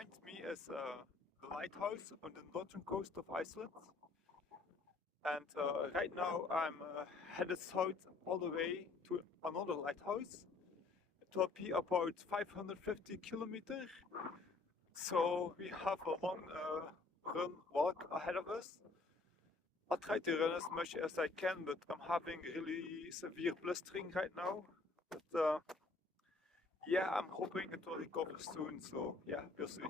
behind me is the lighthouse on the northern coast of Iceland. And right now I'm headed south all the way to another lighthouse. It will be about 550 kilometers. So we have a long run walk ahead of us. I'll try to run as much as I can, but I'm having really severe blistering right now. But yeah, I'm hoping it will recover soon. So yeah, we'll see.